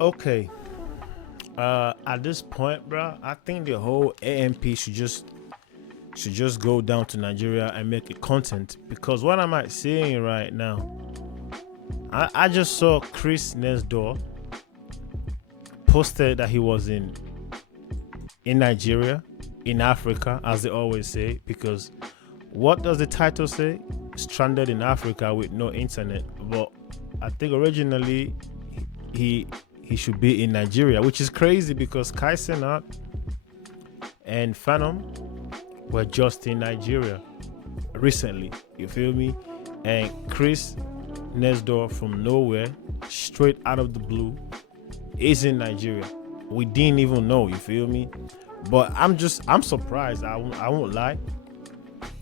Okay. At this point, bro, I think the whole AMP should just go down to Nigeria and make it content, because what am I seeing right now? I just saw Chrisnxtdoor posted that he was in Nigeria, in Africa, as they always say, because what does the title say? Stranded in Africa with no internet. But I think originally he should be in Nigeria, which is crazy because Chrisnxtdoor and Phantom were just in Nigeria recently. You feel me? And Chrisnxtdoor from nowhere, straight out of the blue, is in Nigeria. We didn't even know. You feel me? But I'm surprised. I won't lie.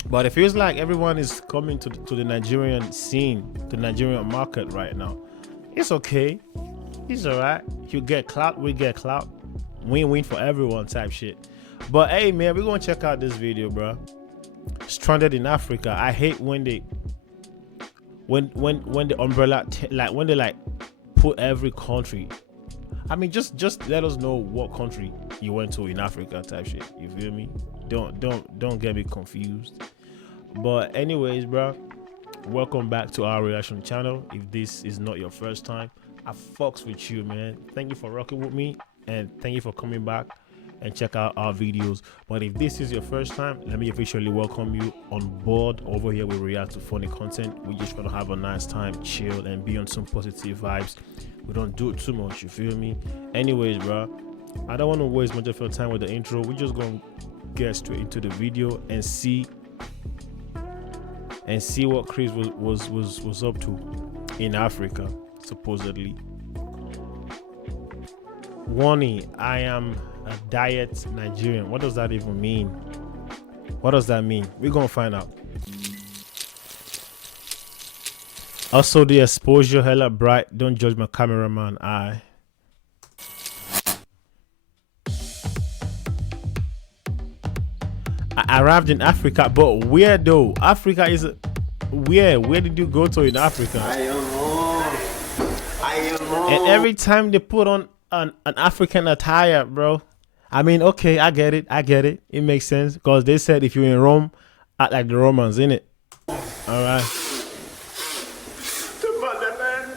But it feels like everyone is coming to the Nigerian scene, the Nigerian market right now. It's okay. He's alright. You get clout, we get clout. Win-win for everyone type shit. But hey man, we're gonna check out this video, bro. Stranded in Africa. I hate when they when the umbrella when they put every country. I mean, just let us know what country you went to in Africa type shit. You feel me? Don't get me confused. But anyways, bro, welcome back to our reaction channel. If this is not your first time, I fucks with you, man. Thank you for rocking with me, and thank you for coming back and check out our videos. But if this is your first time, let me officially welcome you on board. Over here we react to funny content. We just gonna have a nice time, chill, and be on some positive vibes. We don't do it too much, you feel me? Anyways, bro, I don't want to waste much of your time with the intro. We're just gonna get straight into the video and see what Chris was up to in Africa, supposedly. Warning, I am a diet Nigerian. What does that even mean? What does that mean? We're gonna find out. Also, the exposure hella bright. Don't judge my cameraman. I arrived in Africa, but where though? Africa is where? Where did you go to in Africa? I am home. And every time they put on an African attire, bro. I mean, okay, I get it. It makes sense because they said if you're in Rome, act like the Romans, innit? All right. The motherland.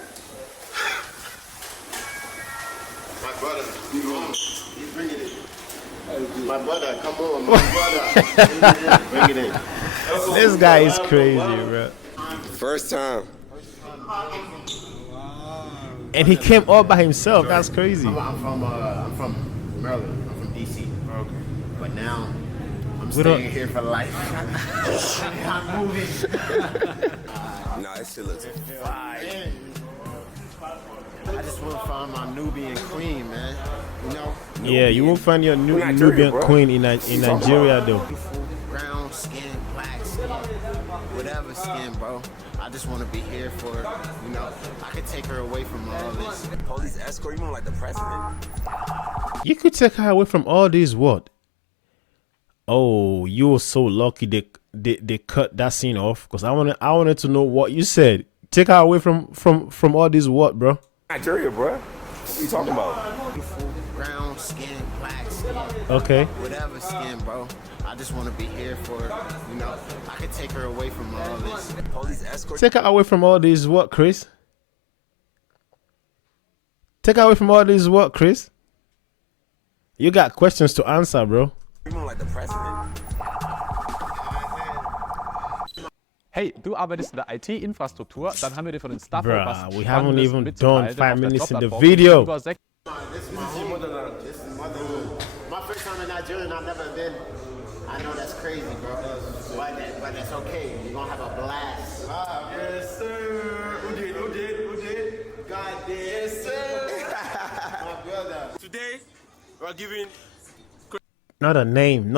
My brother, he's bringing it. My brother, come on, my brother. Bring it in. This guy is crazy, bro. First time. And he came all by himself. That's crazy. I'm from Maryland. I'm from DC. Okay. But now I'm staying here for life. I'm moving. Nah, this shit looks fire. I just want to find my Nubian queen, man. You know? Yeah, you won't find your Nubian queen in Nigeria, though. Brown skin, black skin, whatever skin, bro. I just want to be here for, you know, I could take her away from all this. Police escort, you want like the president? You could take her away from all this what? Oh, you were so lucky they cut that scene off, because I wanted to know what you said. Take her away from all this what, bro? Nigeria, bro. What are you talking about? Brown skin, black skin. Okay. Whatever skin, bro. I just want to be here for, you know, I could take her away from all this. Police escort. Take her away from all this what, Chris? Take her away from all this what, Chris? You got questions to answer, bro. You want like the president? Hey, du arbeitest in der IT-Infrastruktur, dann haben wir dir von den Staff Bruh, we haven't even done 5 minutes in the video. This is your motherland. This is motherland. My first time in Nigeria, and I've never been. I know that's crazy, bro. But that's okay. You're gonna have a blast. Yes, sir. Who did? God did. Yes, sir. My brother. Today, we're giving. Not a name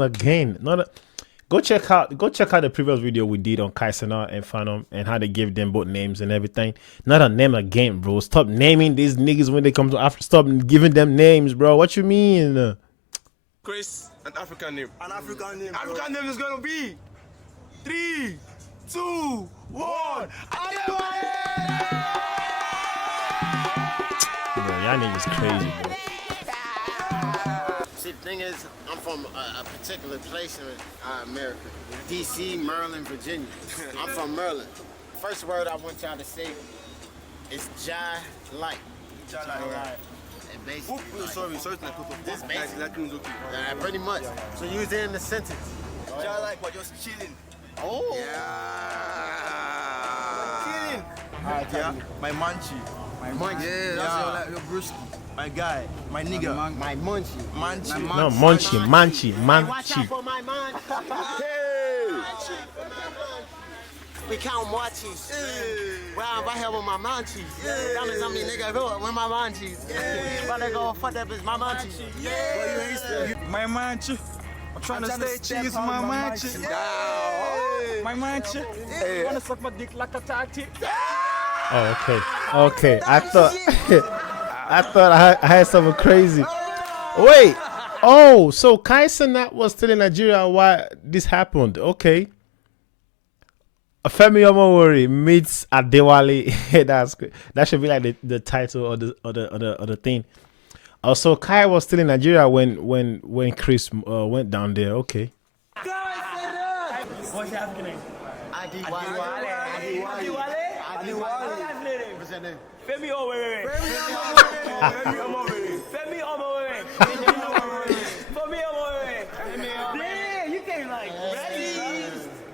again. Go check out the previous video we did on Chrisnxtdoor and Phantom and how they gave them both names and everything. Not a name again, bro. Stop naming these niggas when they come to Africa. Stop giving them names, bro. What you mean? Chris, an African name. An African name. African name is gonna be 3, 2, 1. y'all niggas crazy, bro. See, the thing is, I'm from a particular place in America. D.C., Maryland, Virginia. I'm from Maryland. First word I want y'all to say is Jai-like. Jai-like. And basically, Sorry, This like basically. Latin's okay. Pretty much. So use it in the sentence. Jai-like, we're just chilling. Oh. Chilling. Alright, Yeah, my manchi. Yeah, that's your brewski. My guy, my nigga. My munchie. Manchi. No, Manchi. Watch out for my munchie. We count munchies. Well, I'm right here with my munchies. That means I mean, nigga, with my munchies. But they go, fuck that bitch, my munchies. My manchi. I'm trying to stay cheese, my manchi. My manchi. Wanna suck my dick like a tactic? Oh, okay. I thought I had something crazy. Wait. Oh, so Kai Cenat was telling Nigeria why this happened. Okay. Femi Omowori meets Adewale. That's good. That should be like the title or the thing. Also, Kai was still in Nigeria when Chris went down there. Okay. What's your African name? Adewale. What's your name? Femi Omowori. Femi Omowori. Yeah, you came like ready.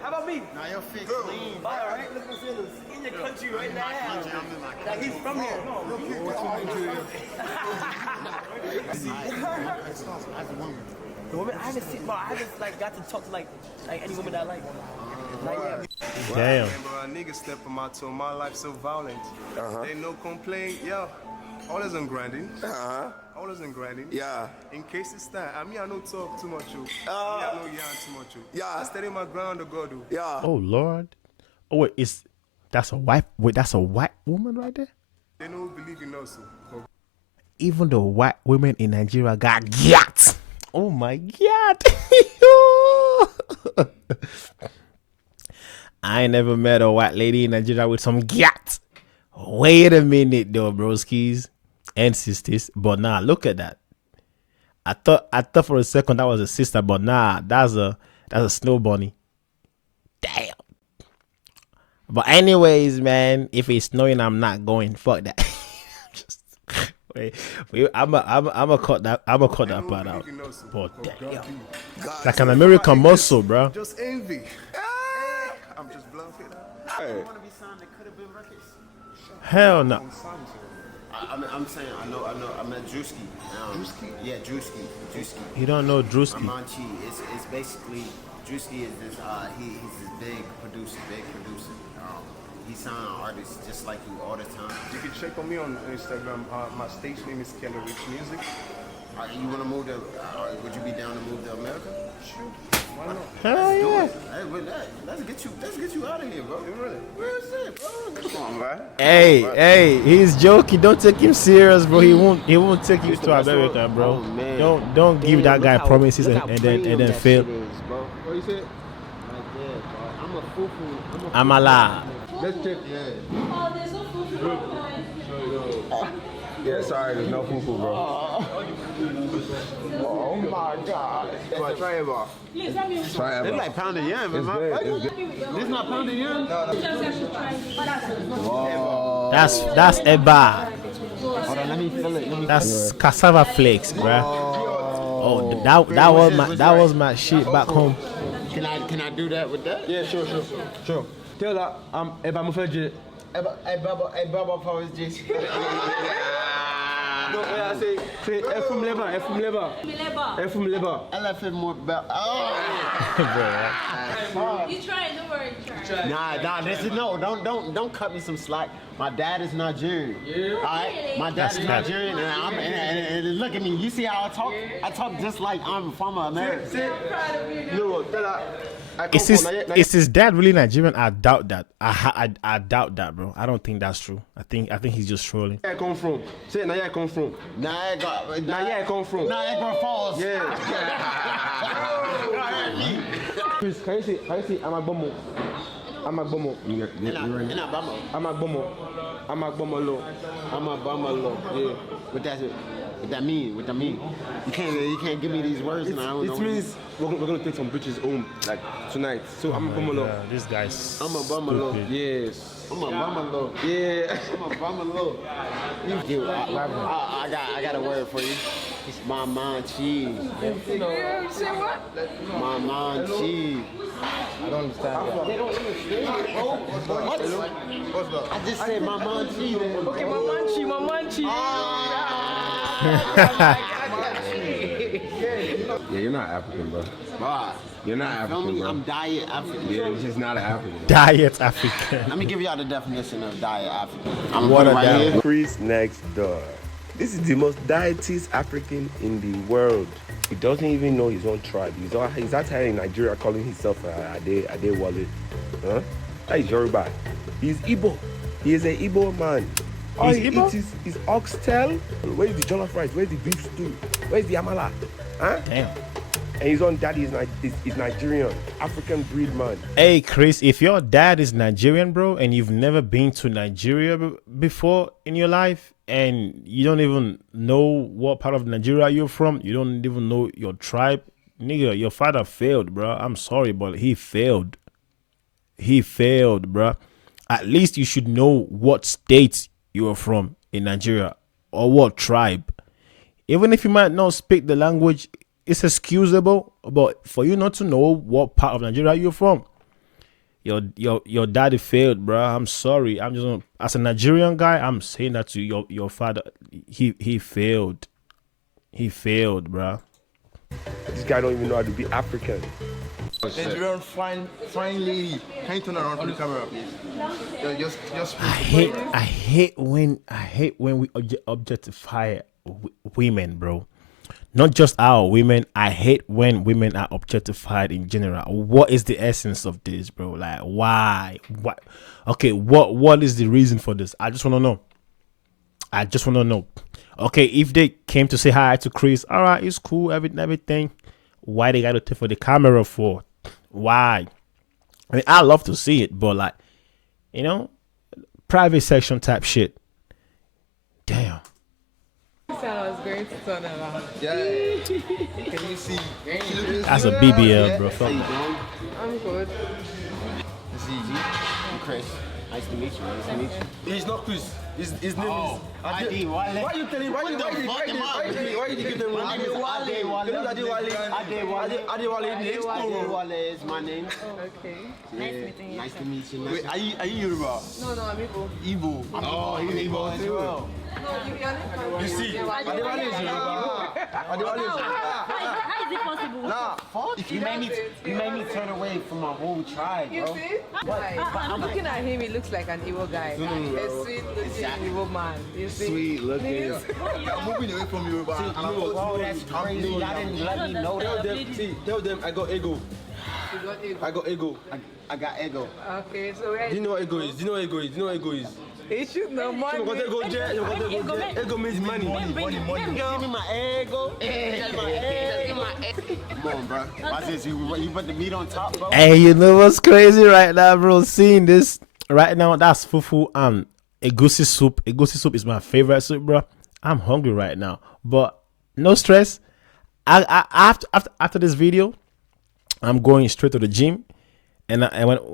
How about me? Now your fit clean. All right, look what's in your country right now. Like he's from here. No, the woman I haven't seen, bro. I haven't like got to talk to like any woman that I like. Damn. Bro, a nigga step on my toe, my life so violent. Ain't no complaint, yo. Always on grinding. Always on grinding. Yeah. In case it's time, I don't talk too much, yo. I don't yarn too much, yo. Yeah. I steady my ground to God, yo. Yeah. Oh Lord. Oh wait, that's a white woman right there? They don't believe in us, so. Even the white women in Nigeria got yachts. Oh my God. I ain't never met a white lady in Nigeria with some yachts. Wait a minute though, broskies and sisters. But nah, look at that. I thought for a second that was a sister, but nah, that's a snow bunny. Damn. But anyways, man, if it's snowing, I'm not going. Fuck that. Just wait. I'ma cut that part out. But damn. Like an American muscle, bro. Just envy. I'm just bluffing. You want to be signed that could have been records? Hell no. I'm saying, I know, I met Drewski. Drewski? Yeah, Drewski. You don't know Drewski. Amanchi, it's basically, Drewski is this, he's this big producer. He signed artists just like you all the time. You can check on me on Instagram. My stage name is Kelly Rich Music. You want to move to, would you be down to move to America? Sure. Why not? Hell yeah. Hey, with that, let's get you out of here, bro. Really? Real shit, bro. Come on, man. Hey, he's joking. Don't take him serious, bro. He won't take you to America, bro. Oh, man. Don't give that guy promises and then fail. What you said? Right there, bro. I'm a foo-foo. I'm alive. Let's check. Yeah. Oh, there's no food for Yeah, sorry, there's no poo-poo, bro. Oh my God. Try it, bro. Please, let me Try it, It's bro. like pounded yam, It's man. good. It's good. This not pounded yam? That's Eba. Hold on, let me feel it. That's cassava flakes, bro. Oh, that was my shit back home. Can I do that with that? Yeah, sure. Tell that Eba Mufaji. Hey, Baba, for his JC. No, I say Efum Leba. Elephant more belt. Oh. You try it, don't worry, try. Nah, listen, no, don't cut me some slack. My dad is Nigerian. Yeah. All right, my dad is Nigerian, and look at me. You see how I talk? I talk just like I'm from America. No, tell that. Is his dad really Nigerian? I doubt that. I doubt that, bro. I don't think that's true. I think he's just trolling. Where I come from? Say now, where I come from? Niagara come from? Niagara Falls. Yeah. Chris, can you say I'm a bumble? I'm a bummer. In a bummer. I'm a bummer. I'm a bummer low. I'm a bummer low. Yeah. What that mean? What that mean? You can't give me these words and I don't know. It means we're gonna take some bitches home like tonight. So I'm a bummer low. Yeah, this guy's I'm a bummer low. Yes. I'm a bummer low. Yeah. I'm a bummer low. I got a word for you. It's my man cheese. Say what? My man cheese. I don't understand that. They don't understand, bro. What? I just said my man cheese. Okay, my manchi. Yeah, you're not African, bro. Bro, You're not feel African, me? bro. I'm diet African. Yeah, you're just not an African. Diet African. Let me give y'all the definition of diet African. I'm What gonna a put it right diet. here. Chrisnxtdoor. This is the most dietist African in the world. He doesn't even know his own tribe. He's out here in Nigeria calling himself Ade Wale. Huh? That is Yoruba. He's Igbo. He is an Igbo man. All he Igbo? eats is oxtail. Where is the jollof rice? Where's the beef stew? Where's the amala? Huh? Damn. And his own daddy is Nigerian, African breed man. Hey Chris, if your dad is Nigerian, bro, and you've never been to Nigeria before in your life, and you don't even know what part of Nigeria you're from, you don't even know your tribe, nigga, your father failed, bro. I'm sorry, but he failed. He failed, bro. At least you should know what state you are from in Nigeria or what tribe. Even if you might not speak the language, it's excusable, but for you not to know what part of Nigeria you're from, your daddy failed, bro. I'm sorry. I'm just as a Nigerian guy, I'm saying that to your father. He failed. He failed, bro. This guy don't even know how to be African. Nigerian fine lady. Can you turn around for the camera, please? Just. I hate when we objectify women, bro. Not just our women. I hate when women are objectified in general. What is the essence of this, bro? Like, why? What? Okay, what is the reason for this? I just want to know. Okay, if they came to say hi to Chris, all right, it's cool, everything. Why they got to take for the camera for? Why? I mean, I love to see it, but like, you know, private section type shit. Damn. I was going to turn around. Yeah. Can you see? That's a BBL, bro. How you doing? I'm good. This is easy. I'm Chris. Nice to meet you. Nice to meet you. He's not Chris. His name is Ade Wale. Why you telling? Why you give them My name is Ade Wale. Ade Wale. Ade Wale is my name. Okay. Yeah. Nice to meet you. Wait, are you Yoruba? No, I'm Igbo. Igbo. Oh, he's Igbo as well. No, you see, Ade Wale is Yoruba. Ade Wale is Yoruba. How is it possible? Nah, You made me turn away from my whole tribe, You bro. see? I'm looking at him, he looks like an Igbo guy. A sweet looking Igbo man. You see? Sweet looking. I'm moving away from Yoruba. Oh, that's crazy. Y'all didn't let me know that. Tell them I got ego. You got Igbo. I got ego. I got ego. Okay, so where Do you know what ego is? Do you know what ego is? Do you know what ego is? he should know money. Ego means money. Give me my ego. Come on, bro. Watch this. You put the meat on top, bro. Hey, you know what's crazy right now, bro? Seeing this right now, that's fufu and egusi soup. Egusi soup is my favorite soup, bro. I'm hungry right now, but no stress. After this video, I'm going straight to the gym, and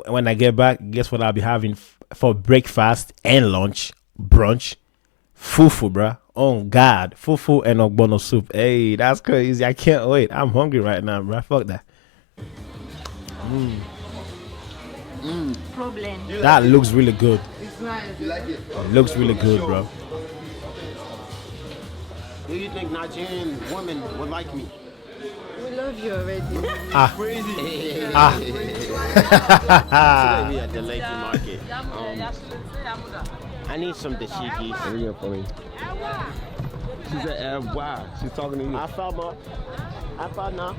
when I get back, guess what I'll be having for breakfast and lunch, brunch? Fufu, bro. Oh God, fufu and ogbono soup. Hey, that's crazy. I can't wait. I'm hungry right now, bro. Fuck that. Problem. That looks really good. It's nice. It looks really good, bro. Do you think Nigerian women would like me? We love you already. Today we at the Lake Market. I need some dashiki. She said, wow. She's talking to you. I found now.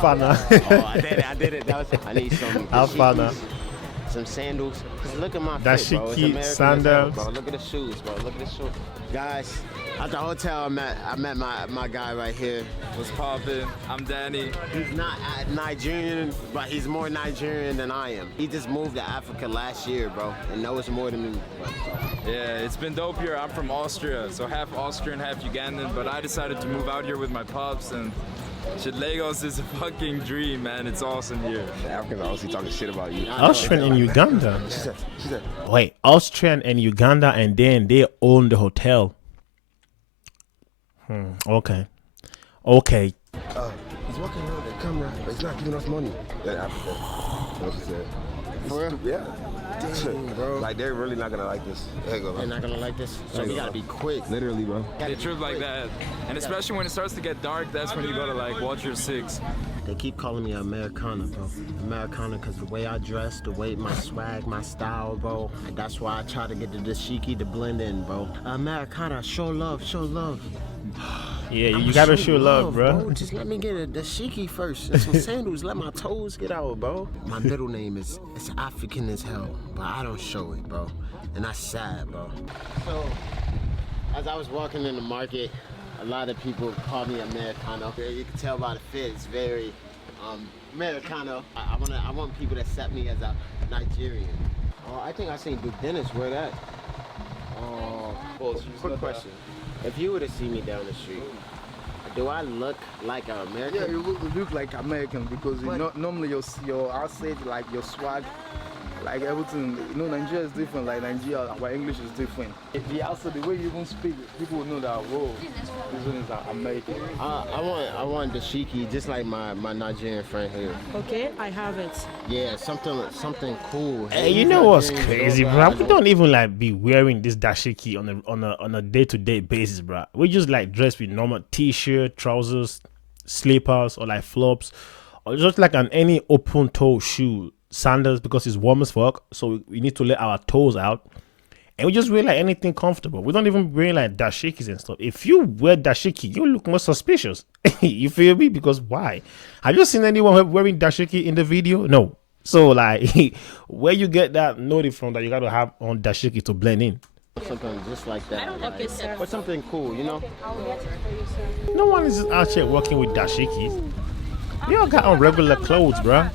Fana. Oh, I did it. That was. I need some dashikis. Fana. some sandals. Look at my fit, bro. It's Dashiki American as hell, sandals. bro. Look at the shoes, bro. Look at the shoes. Guys, at the hotel I met my guy right here. What's poppin'? I'm Danny. He's not Nigerian, but he's more Nigerian than I am. He just moved to Africa last year, bro, and knows more than me. Yeah, it's been dope here. I'm from Austria, so half Austrian, half Ugandan, but I decided to move out here with my pops, and shit, Lagos is a fucking dream, man. It's awesome here. The Africans are obviously talking shit about you. Austrian and Uganda. She said. Wait, Austrian and Uganda, and then they own the hotel. Okay. Okay. He's walking around with the camera, but he's not giving us money. That Africa. That's what she said. For real? Yeah. Dang, bro. Like, they're really not gonna like this. There you go, They're bro. not gonna like this, so we gotta be quick. Literally, bro. They trip like that. And especially when it starts to get dark, that's when you gotta like watch your six. They keep calling me Americana, bro. Americana because the way I dress, the way my swag, my style, bro. And that's why I try to get the dashiki to blend in, bro. Americana, show love, show love. Yeah, I'ma you gotta show love, bro. Just let me get a dashiki first and some sandals. Let my toes get out, bro. My middle name is it's African as hell, but I don't show it, bro. And that's sad, bro. So, as I was walking in the market, a lot of people call me Americano. You can tell by the fit, it's very Americano. I want people to accept me as a Nigerian. I think I seen Duke Dennis wear that. Quick question. If you were to see me down the street, do I look like an American? Yeah, you look like American because you know, normally your accent, like your swag, like everything. You know, Nigeria is different. Like Nigeria, our English is different. The also the way you even speak, people will know that whoa, this one is American. I want dashiki just like my Nigerian friend here. Okay, I have it. Yeah, something cool. Hey, you know what's crazy, bro? We don't even like be wearing this dashiki on a day-to-day basis, bro. We just like dress with normal t-shirt, trousers, slippers, or like flops, or just like any open-toe shoe, sandals, because it's warm as fuck. So we need to let our toes out, and we just wear like anything comfortable. We don't even wear like dashikis and stuff. If you wear dashiki, you look more suspicious. You feel me? Because why? Have you seen anyone wearing dashiki in the video? No. So like, where you get that notice from that you gotta have on dashiki to blend in? Something just like that. Okay, sir. Or something cool, you know? No one is just out here working with dashikis. We all got on regular clothes, bro.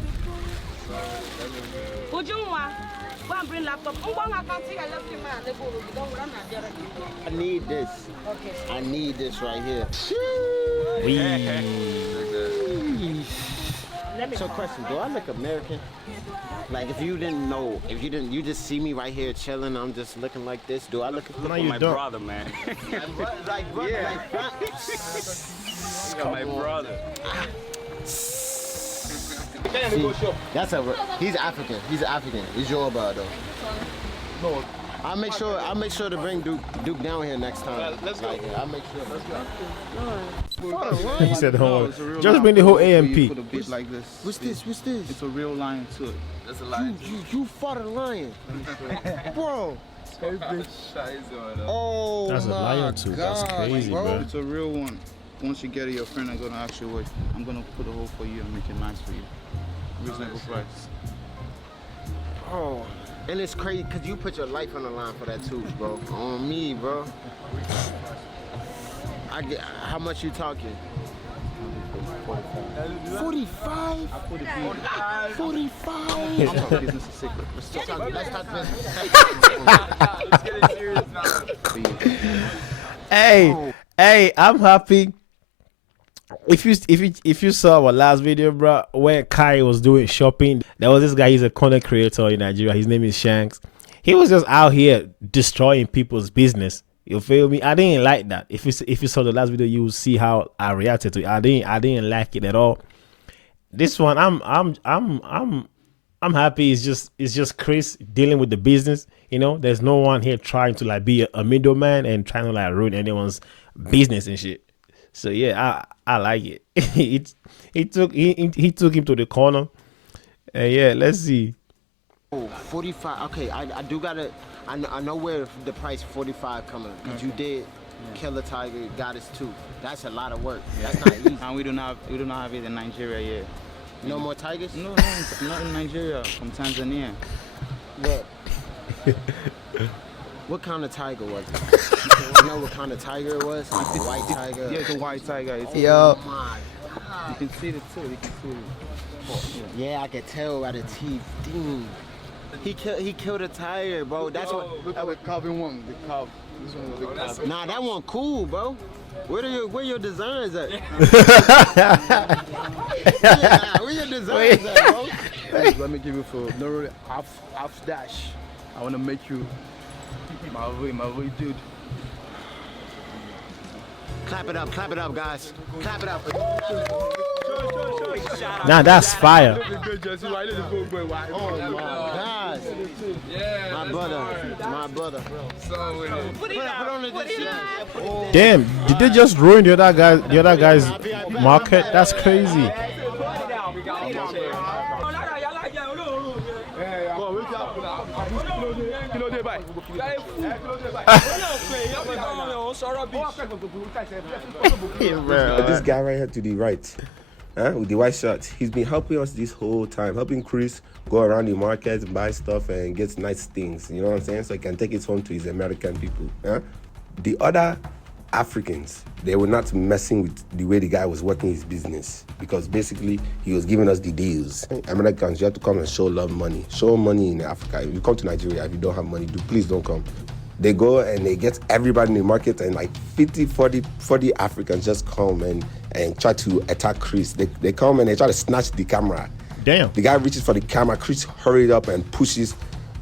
Bring laptop. I need this. Okay. I need this right here. So question, do I look American? Like if you didn't know, you just see me right here chilling, I'm just looking like this. Do I look No, you don't. Brother, man. like My brother. See, he's African. He's African. He's Yoruba though. No, I'll make sure to bring Duke down here next time. let's go. I'll make sure. Let's go. He said, no, "Hold it's a on, real just lion. bring the whole For you, AMP." For the beat like this. What's this? What's this? It's a real lion too. That's a lie. You fought a lion, bro. Oh That's a my lion too. That's God, crazy, bro. It's a real one. Once you get it, your friend are gonna ask you what. I'm gonna put a hole for you and make it nice for you. Reasonable price. Oh, and it's crazy because you put your life on the line for that too, bro. On me, bro. I get how much you talking? 45? 45? I'm talking business is secret. Let's talk business. Let's get it serious now. Hey, I'm happy. If you saw our last video, bro, where Kai was doing shopping, there was this guy. He's a content creator in Nigeria. His name is Shanks. He was just out here destroying people's business. You feel me? I didn't like that. If you saw the last video, you will see how I reacted to it. I didn't like it at all. This one, I'm happy. It's just Chris dealing with the business. You know, there's no one here trying to like be a middleman and trying to like ruin anyone's business and shit. So yeah, I like it. he took him to the corner. And yeah, let's see. Oh, 45. Okay, I do gotta. I know where the price 45 coming because you did kill a tiger, Goddess too. That's a lot of work. That's not easy. And we do not have it in Nigeria yet. No more tigers? No, not in Nigeria. From Tanzania. Look. What kind of tiger was it? You know what kind of tiger it was? Like a white tiger? Yeah, it's a white tiger. It's Oh my God. You can see it too. You can see it. Yeah, I could tell by the teeth. Damn. He killed a tiger, bro. That's what. Look at the carving one. The carve. This one was the carve. Nah, that one cool, bro. Where your designs at? Yeah, where your designs at, bro? Let me give you for no half dash. I wanna make you my way, dude. Clap it up, guys. Clap it up. Nah, that's fire. Oh my God. Yeah. My brother. So with it. Put on the shit. Damn, did they just ruin the other guy's market? That's crazy. This guy right here to the right, with the white shirt, he's been helping us this whole time, helping Chris go around the market, buy stuff, and get nice things. You know what I'm saying? So he can take it home to his American people. The other Africans, they were not messing with the way the guy was working his business, because basically he was giving us the deals. Americans, you have to come and show love money. Show money in Africa. If you come to Nigeria, if you don't have money, please don't come. They go and they get everybody in the market, and like 40 Africans just come and try to attack Chris. They come and they try to snatch the camera. Damn. The guy reaches for the camera. Chris hurried up and pushes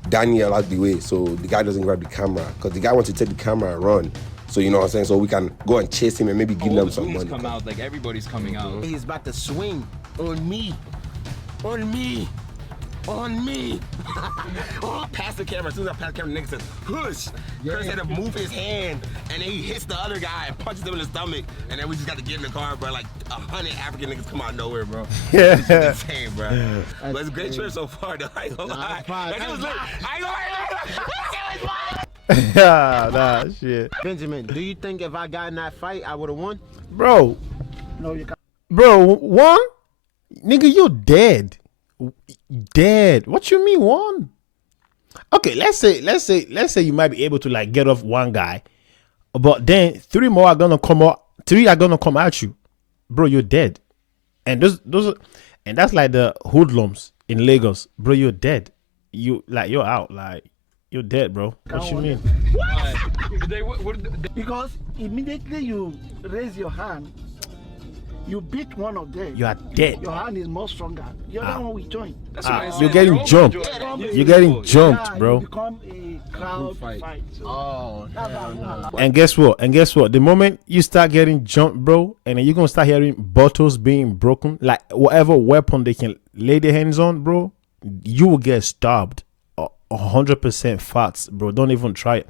Daniel out the way so the guy doesn't grab the camera, because the guy wants to take the camera and run. So you know what I'm saying? So we can go and chase him and maybe give them some money. Come out, like everybody's coming out. He's about to swing on me. On me. On me. Oh, pass the camera. As soon as I pass the camera, the nigga says, push. Chris had to move his hand, and then he hits the other guy and punches him in the stomach. And then we just got to get in the car, bro. Like 100 African niggas come out of nowhere, bro. Yeah. This is insane, bro. But it's a great trip so far, though. I ain't gonna lie. Like, it was lit. I ain't gonna lie. Yeah, nah, shit. Benjamin, do you think if I got in that fight, I would have won? Bro. No, you can't. Bro, one? Nigga, you're dead. Dead. What you mean one? Okay, let's say you might be able to like get off one guy, but then three are gonna come at you. Bro, you're dead. And those and that's like the hoodlums in Lagos. Bro, you're dead. You're out. Like, you're dead, bro. What you mean? What? Because immediately you raise your hand, you beat one of them. You are dead. Your hand is more stronger. The other one will join. You're getting jumped. You're getting jumped, bro. You become a crowd fight. So And guess what? The moment you start getting jumped, bro, and then you're gonna start hearing bottles being broken, like whatever weapon they can lay their hands on, bro, you will get stabbed. 100% facts, bro. Don't even try it.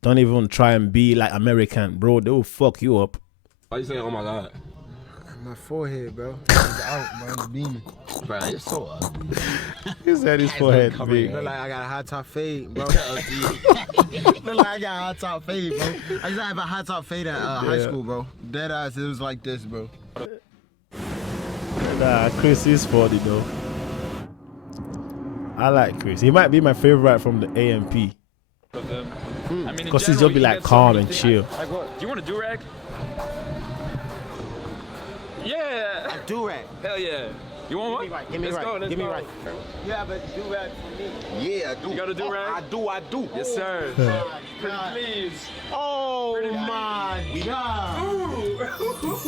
Don't even try and be like American, bro. They will fuck you up. Why you saying, oh my God? My forehead, bro. It's out, bro. It's beaming. Bro, you're so up. He said his forehead big. Look like I got a hot top fade, bro. Look like I got a hot top fade, bro. I used to have a hot top fade at high school, bro. Dead ass, it was like this, bro. Nah, Chris is 40 though. I like Chris. He might be my favorite from the AMP. Because he's just be like calm and chill. Do you want a do-rag? Yeah. A do-rag. Hell yeah. You want one? Give me right. Give me right. You have a do-rag for me? Yeah, I do. You got a do-rag? I do. Yes, sir. Pretty please. Oh my God.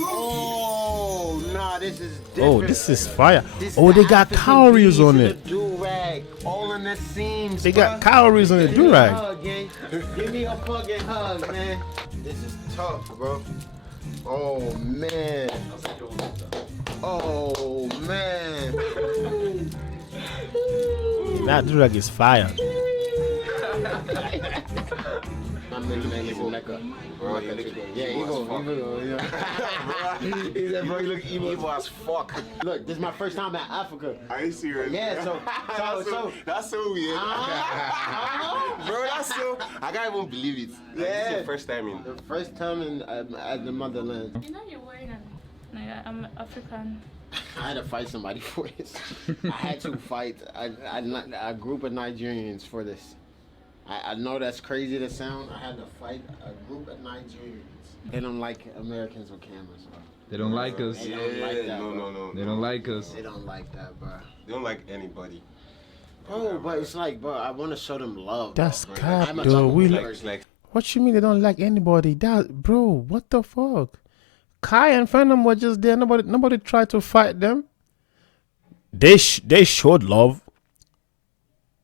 Oh, nah, this is different. Oh, this is fire. Oh, they got calories on it. Do-rag, all in the seams. They got calories on the do-rag. Give me a fucking hug, man. This is tough, bro. Oh, man. Oh, man. That do-rag is fire. Yeah, evil. He said, bro, you look evil as fuck. Look, this is my first time at Africa. Are you serious? Yeah, so that's so weird. Bro, that's so. I can't even believe it. Yeah. This is your first time in. The first time in at the motherland. You know you're wearing I'm African. I had to fight somebody for this. I had to fight a group of Nigerians for this. I know that's crazy to sound. I had to fight a group of Nigerians. They don't like Americans with cameras, bro. They don't like us. They don't like that, no. They don't like us. They don't like that, bro. They don't like anybody. Oh, but it's like, bro, I want to show them love. That's bro. cap, I'm a though. talking We person. What you mean they don't like anybody? That, bro, what the fuck? Kai and Phantom were just there. Nobody tried to fight them. They showed love.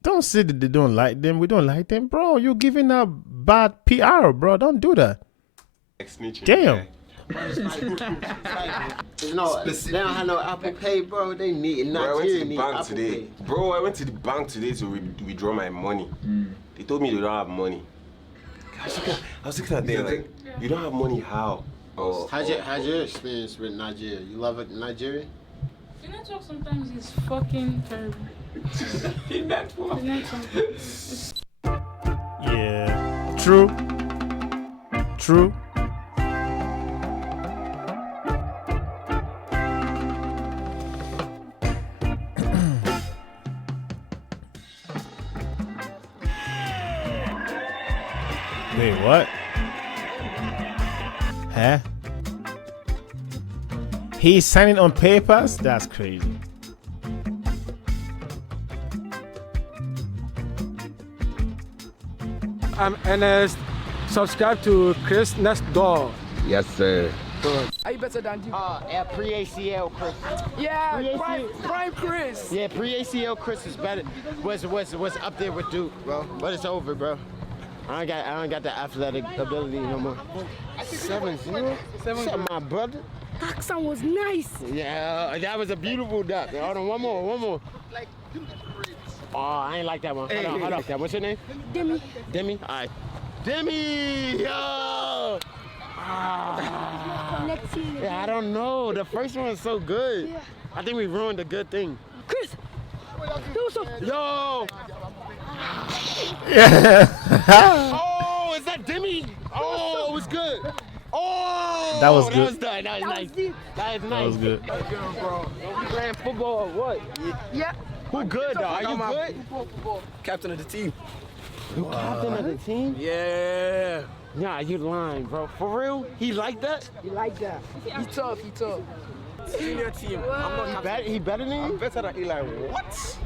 Don't say that they don't like them. We don't like them, bro. You're giving up bad PR, bro. Don't do that. Snitching, Damn. No, they don't have no Apple Pay, bro. They need Bro, I went to the need bank Apple today. Pay. Bro, I went to the bank today to withdraw my money. They told me they don't have money. I was looking at them like, you don't have money, how? Oh, How's your experience with Nigeria? You love it, Nigeria? The network sometimes is fucking terrible. The network. Yeah. True. Wait, what? Huh? He's signing on papers? That's crazy. I'm Ernest. Subscribe to Chrisnxtdoor. Yes, sir. Are you better than you? Pre-ACL Chris. Yeah, prime Chris. Yeah, pre-ACL Chris is better. Was up there with Duke, bro. But it's over, bro. I don't got the athletic ability no more. 7-0? What's up, my brother? Accent was nice. Yeah, that was a beautiful duck. Hold on, one more. Oh, I ain't like that one. Hold on. What's your name? Demi? All right. Demi! Yo! Yeah, I don't know. The first one was so good. Yeah. I think we ruined a good thing. Chris, do so. Yo! Yeah. Oh, is that Demi? Oh, it was good. Oh, That was good. That was nice. That was nice. That was good. Bro. We playing football or what? Yeah. Who good though? Are you good? Captain of the team. You captain of the team? Yeah. Nah, you lying, bro. For real? He like that? He like that. He tough. Senior team. I'm not captain. He better than you? I'm better than Eli. What?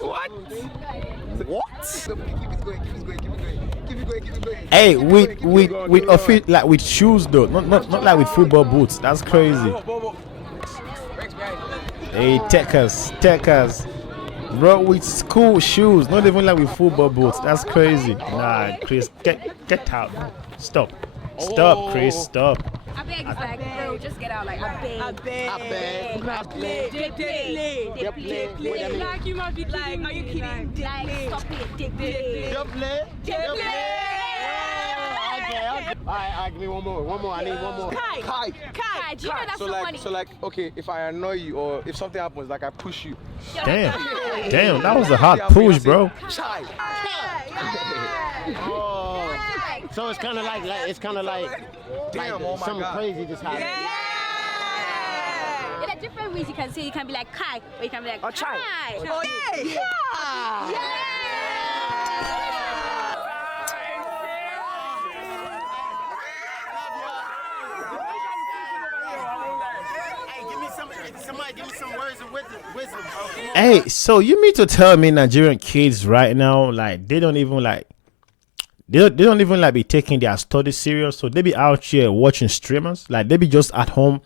What? Keep it going. Hey, with shoes though, not like with football boots. That's crazy. Hey, take us, bro. With school shoes, not even like with football boots. That's crazy. Nah, Chris, get out. Stop, Chris, stop. I beg, it's like, bro, just get out. Like, I beg. They play. Like, you might be like, are you kidding? Like, stop it. They play. Okay. Alright, give me one more. I need one more. Kai, do you know that's so funny? So like, okay, if I annoy you or if something happens, like I push you. Damn, that was a hard push, bro. Oh. So it's kind of like something crazy just happened. Yeah, there are different ways you can say. You can be like Kai, or you can be like Kai. Oh, yeah. Somebody give me some words of wisdom, bro. Hey, so you mean to tell me Nigerian kids right now, like they don't even like be taking their studies serious? So they be out here watching streamers, like they be just at home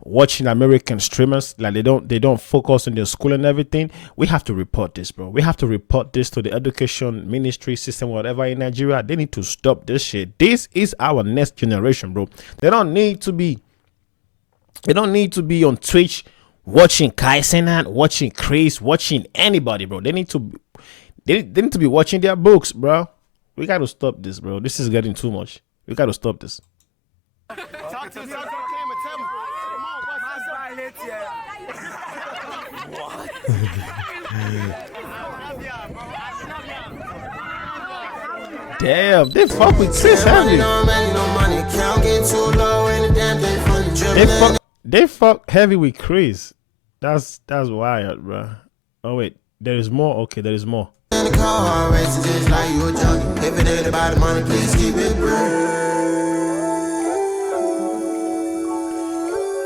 watching American streamers, like they don't focus on their school and everything. We have to report this, bro. We have to report this to the education ministry system, whatever in Nigeria. They need to stop this shit. This is our next generation, bro. They don't need to be on Twitch watching Kai Cenat, watching Chris, watching anybody, bro. They need to be watching their books, bro. We got to stop this, bro. This is getting too much. We got to stop this. Talk to the camera. Tell me. Damn, they fuck with sis heavy. They fuck heavy with Chris. That's wild, bro. Oh wait, there is more. Okay, there is more.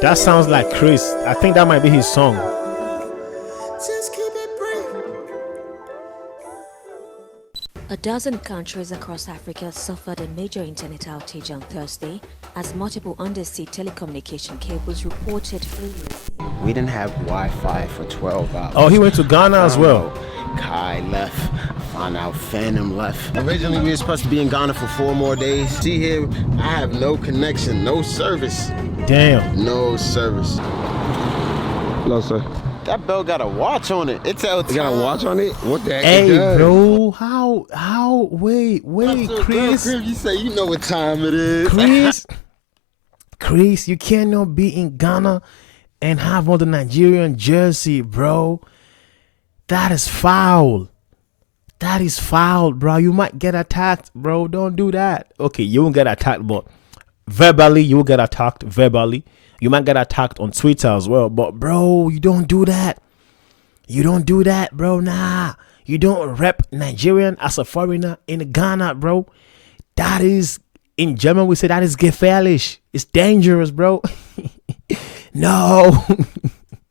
That sounds like Chris. I think that might be his song. A dozen countries across Africa suffered a major internet outage on Thursday as multiple undersea telecommunication cables reported failure. We didn't have Wi-Fi for 12 hours. Oh, he went to Ghana as well. Kai left. Found out Phantom left. Originally, we were supposed to be in Ghana for 4 more days. See here, I have no connection, no service. Damn. No service. Hello, sir. That bell got a watch on it. It tells time. You got a watch on it? What the heck? Hey, it does? bro. How? Wait, Chris. You say you know what time it is. Chris, you cannot be in Ghana and have on the Nigerian jersey, bro. That is foul. That is foul, bro. You might get attacked, bro. Don't do that. Okay, you won't get attacked, but verbally, you will get attacked verbally. You might get attacked on Twitter as well. But, bro, you don't do that. You don't do that, bro. Nah. You don't rep Nigerian as a foreigner in Ghana, bro. That is, in German, we say that is gefährlich. It's dangerous, bro. No.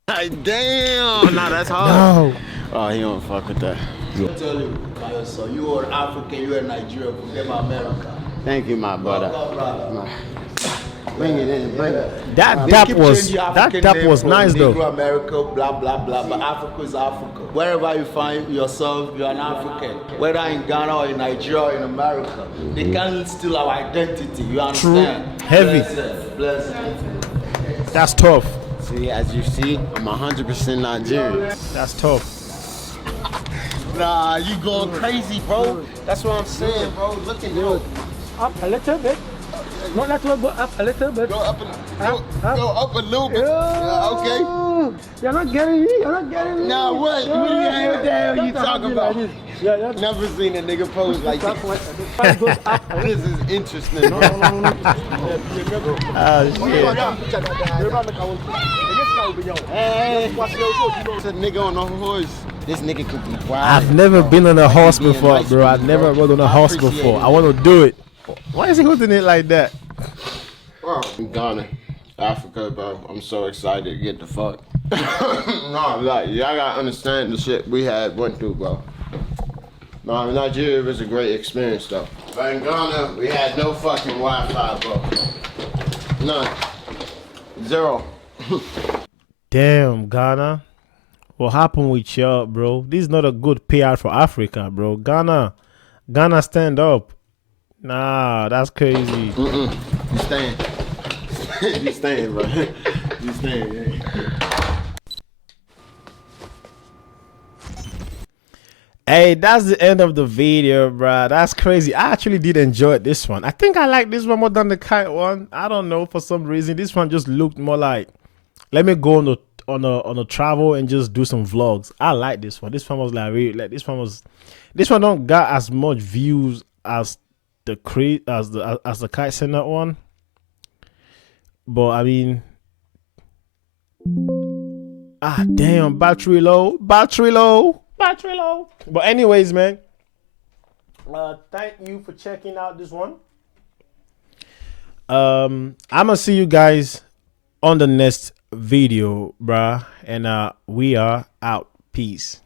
Damn. Nah, that's hard. No. Oh, he don't fuck with that. I tell you, so you are African, you are Nigerian, forget about America. Thank you, my brother. Bring it in, bring it. That was nice though. Negro America, blah blah blah. But Africa is Africa. Wherever you find yourself, you're an African. Whether in Ghana or in Nigeria or in America, they can't steal our identity. You understand? True. Heavy. Bless. That's tough. See, as you see, I'm 100% Nigerian. That's tough. Nah, you going crazy, bro. That's what I'm saying, bro. Look at you. Up a little bit. Not let me go up a little bit. Go up a little bit. Yeah, okay. You're not getting me. You're not getting me. Nah, what? What the hell are you talking about? Yeah. Never seen a nigga pose like this. This is interesting, bro. Hey, it's a nigga on a horse. This nigga could be wild. I've never been on a horse before, bro. I've never rode on a horse before. I want to do it. Why is he holding it like that? I'm Ghana, Africa, bro. I'm so excited to get the fuck. Nah, like, y'all gotta understand the shit we went through, bro. Nah, Nigeria was a great experience, though. But in Ghana, we had no fucking Wi-Fi, bro. None. Zero. Damn, Ghana. What happened with y'all, bro? This is not a good PR for Africa, bro. Ghana, stand up. Nah, that's crazy. You staying. You staying, bro. You staying, yeah. Hey, that's the end of the video, bro. That's crazy. I actually did enjoy this one. I think I like this one more than the kite one. I don't know, for some reason. This one just looked more like, let me go on a travel and just do some vlogs. I like this one. This one was like really, like this one don't got as much views as the kite sender one. But I mean, damn, battery low. But anyways, man, thank you for checking out this one. I'm gonna see you guys on the next video, bruh, and we are out. Peace.